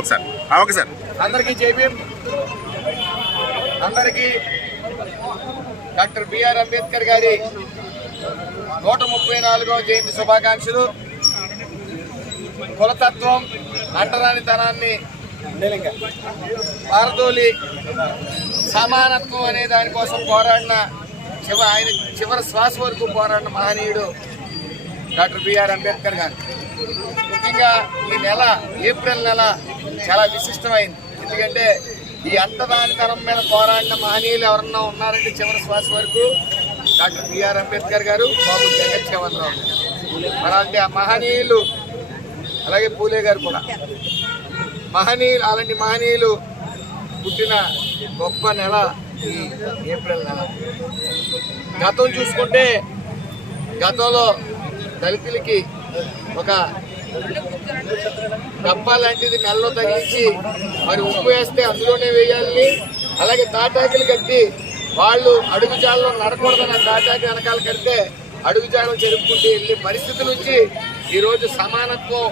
ఒకసారి. Okay sir అందరికీ జైభీం. అందరికీ డాక్టర్ బిఆర్ అంబేద్కర్ గారి నూట ముప్పై నాలుగవ జయంతి శుభాకాంక్షలు. కులతత్వం అంటరానితనాన్ని పారదోలి సమానత్వం అనే దానికోసం పోరాడిన చివ ఆయన చివరి శ్వాస వరకు పోరాడిన మహనీయుడు డాక్టర్ బిఆర్ అంబేద్కర్ గారు. ముఖ్యంగా ఈ నెల ఏప్రిల్ నెల చాలా విశిష్టమైంది. ఎందుకంటే ఈ అంటదానితనం మీద పోరాడిన మహనీయులు ఎవరన్నా ఉన్నారంటే చివరి శ్వాస వరకు డాక్టర్ బిఆర్ అంబేద్కర్ గారు బాబు జగజ్జీవన్ రావు. అలాంటి ఆ మహనీయులు అలాగే పూలే గారు కూడా. మహనీయులు అలాంటి మహనీయులు పుట్టిన గొప్ప నెల ఈ ఏప్రిల్ నెల. గతం చూసుకుంటే గతంలో దళితులకి ఒక డబ్బా లాంటిది నెలలో తగిలించి మరి ఉప్పు వేస్తే అందులోనే వేయాలని అలాగే తాటాకులు కట్టి వాళ్ళు అడుగుజాలలో నడకూడదని తాటాకి వెనకాల కడితే అడుగుజాడలు జరుపుకుంటూ వెళ్ళే పరిస్థితి నుంచి ఈరోజు సమానత్వం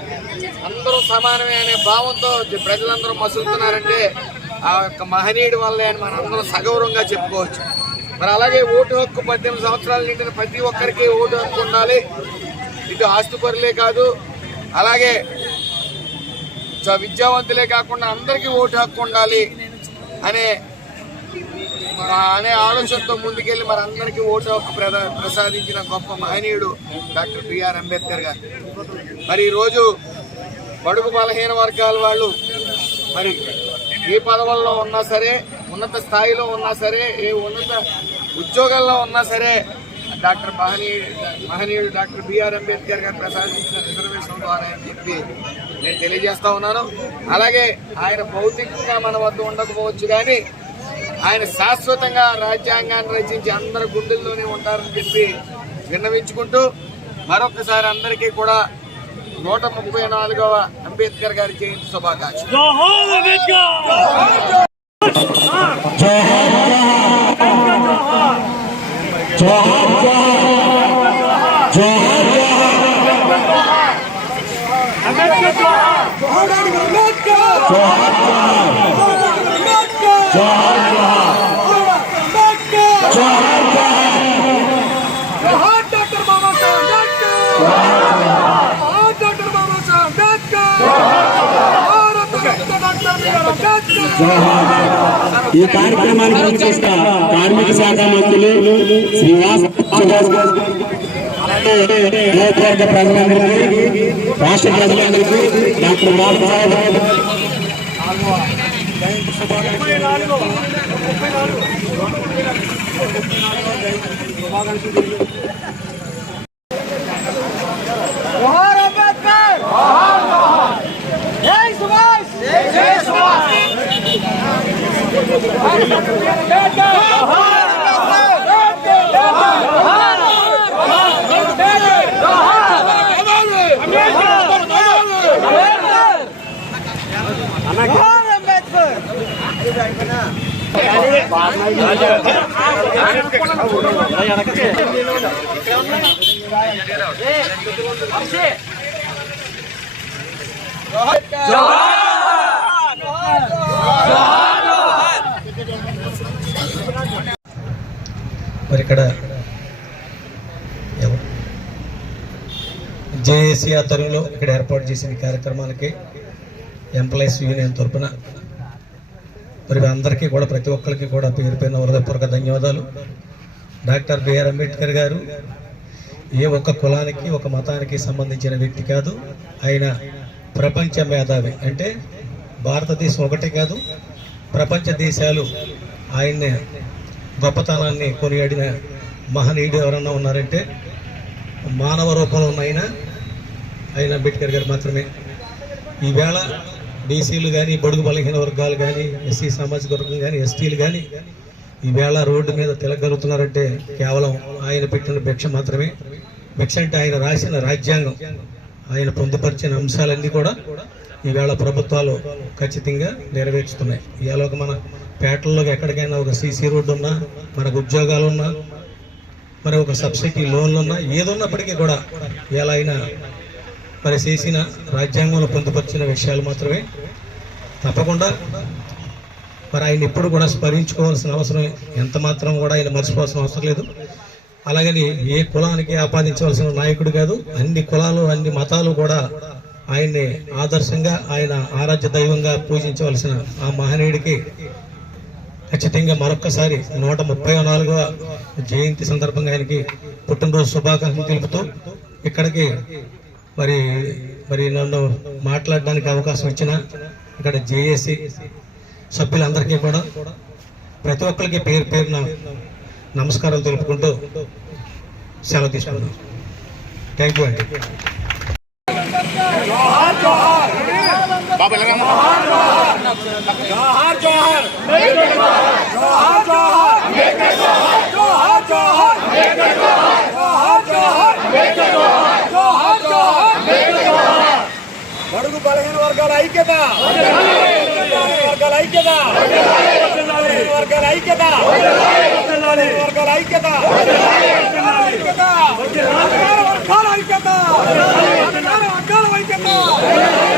అందరూ సమానమే అనే భావంతో ప్రజలందరూ మసులుతున్నారంటే ఆ యొక్క మహనీయుడి వల్లే అని మనం అందరం సగౌరవంగా చెప్పుకోవచ్చు. మరి అలాగే ఓటు హక్కు పద్దెనిమిది సంవత్సరాలు నిండిన ప్రతి ఒక్కరికి ఓటు హక్కు ఉండాలి. ఇది ఆస్తిపరులే కాదు. అలాగే విద్యావంతులే కాకుండా అందరికీ ఓటు హక్కు ఉండాలి అనే అనే ఆలోచనతో ముందుకెళ్ళి మరి అందరికీ ఓటు హక్కు ప్రసాదించిన గొప్ప మహనీయుడు డాక్టర్ బిఆర్ అంబేద్కర్ గారు. మరి ఈరోజు బడుగు బలహీన వర్గాల వాళ్ళు మరి ఏ పదవుల్లో ఉన్నా సరే ఉన్నత స్థాయిలో ఉన్నా సరే ఏ ఉన్నత ఉద్యోగాల్లో ఉన్నా సరే డాక్టర్ మహనీయుడు మహనీయుడు డాక్టర్ బిఆర్ అంబేద్కర్ గారు ప్రసాదించిన రిజర్వేషన్ ద్వారా అని చెప్పి నేను తెలియజేస్తా ఉన్నాను. అలాగే ఆయన భౌతికంగా మన వద్ద ఉండకపోవచ్చు కానీ ఆయన శాశ్వతంగా రాజ్యాంగాన్ని రచించి అందరి గుండెల్లోనే ఉంటారని చెప్పి విన్నవించుకుంటూ మరొకసారి అందరికీ కూడా నూట ముప్పై నాలుగవ అంబేద్కర్ గారి జయంతి శుభాకాంక్షలు. జోహార్ అంబేద్కర్ అంబేద్కర్ జోహార్ జోహార్ ఈ కార్యక్రమానికి వచ్చేసిన కార్మిక శాఖ మంత్రులు శ్రీనివాస్ నియోజకవర్గ ప్రజలందరికీ రాష్ట్ర ప్రజలందరికీ డాక్టర్ బాబాసాహెబ్ జోహార్ మరి ఇక్కడ జేఏసీ ఆధ్వర్యంలో ఇక్కడ ఏర్పాటు చేసిన కార్యక్రమాలకి ఎంప్లాయీస్ యూనియన్ తరపున మరి అందరికీ కూడా ప్రతి ఒక్కరికి కూడా పేరు పైన హృదయపూర్వక ధన్యవాదాలు. డాక్టర్ బిఆర్ అంబేద్కర్ గారు ఏ ఒక్క కులానికి ఒక మతానికి సంబంధించిన వ్యక్తి కాదు. ఆయన ప్రపంచ మేధావి. అంటే భారతదేశం ఒకటే కాదు ప్రపంచ దేశాలు ఆయన్ని గొప్పతనాన్ని కొనియాడిన మహనీయుడు ఎవరన్నా ఉన్నారంటే మానవ రూపంలో ఉన్న ఆయన ఆయన అంబేద్కర్ గారు మాత్రమే. ఈవేళ బీసీలు కానీ బడుగు బలహీన వర్గాలు కానీ ఎస్సీ సామాజిక వర్గం కానీ ఎస్టీలు కానీ ఈవేళ రోడ్డు మీద తిలగలుగుతున్నారంటే కేవలం ఆయన పెట్టిన భిక్ష మాత్రమే. భిక్ష అంటే ఆయన రాసిన రాజ్యాంగం. ఆయన పొందుపరిచిన అంశాలన్నీ కూడా ఈవేళ ప్రభుత్వాలు ఖచ్చితంగా నెరవేర్చుతున్నాయి. ఇవాళ ఒక మన పేటల్లో ఎక్కడికైనా ఒక సీసీ రోడ్డు ఉన్నా మనకు ఉద్యోగాలు ఉన్నా మరి ఒక సబ్సిడీ లోన్లు ఉన్నా ఏదున్నప్పటికీ కూడా ఎలా అయినా మరి చేసిన రాజ్యాంగంలో పొందుపరిచిన విషయాలు మాత్రమే. తప్పకుండా మరి ఆయన ఎప్పుడు కూడా స్మరించుకోవాల్సిన అవసరం ఎంత మాత్రం కూడా ఆయన మర్చిపోవాల్సిన అవసరం లేదు. అలాగని ఏ కులానికి ఆపాదించవలసిన నాయకుడు కాదు అన్ని కులాలు అన్ని మతాలు కూడా ఆయన్ని ఆదర్శంగా ఆయన ఆరాధ్య దైవంగా పూజించవలసిన ఆ మహనీయుడికి ఖచ్చితంగా మరొక్కసారి నూట ముప్పై నాలుగవ జయంతి సందర్భంగా ఆయనకి పుట్టినరోజు శుభాకాంక్షలు తెలుపుతూ ఇక్కడికి మరి మరి నన్ను మాట్లాడడానికి అవకాశం ఇచ్చిన ఇక్కడ జేఏసీ సభ్యులందరికీ కూడా ప్రతి ఒక్కరికి పేరు పేరున నమస్కారాలు తెలుపుకుంటూ సెలవు తీసుకున్నాను థ్యాంక్ యూ అండి. జోహార్ జోహార్. బలహీన వర్గాల ఐక్యత. వర్గాల ఐక్యత. వర్గాల ఐక్యత. వర్గాల ఐక్యత. వర్గాల ఐక్యత. వర్గాల ఐక్యత.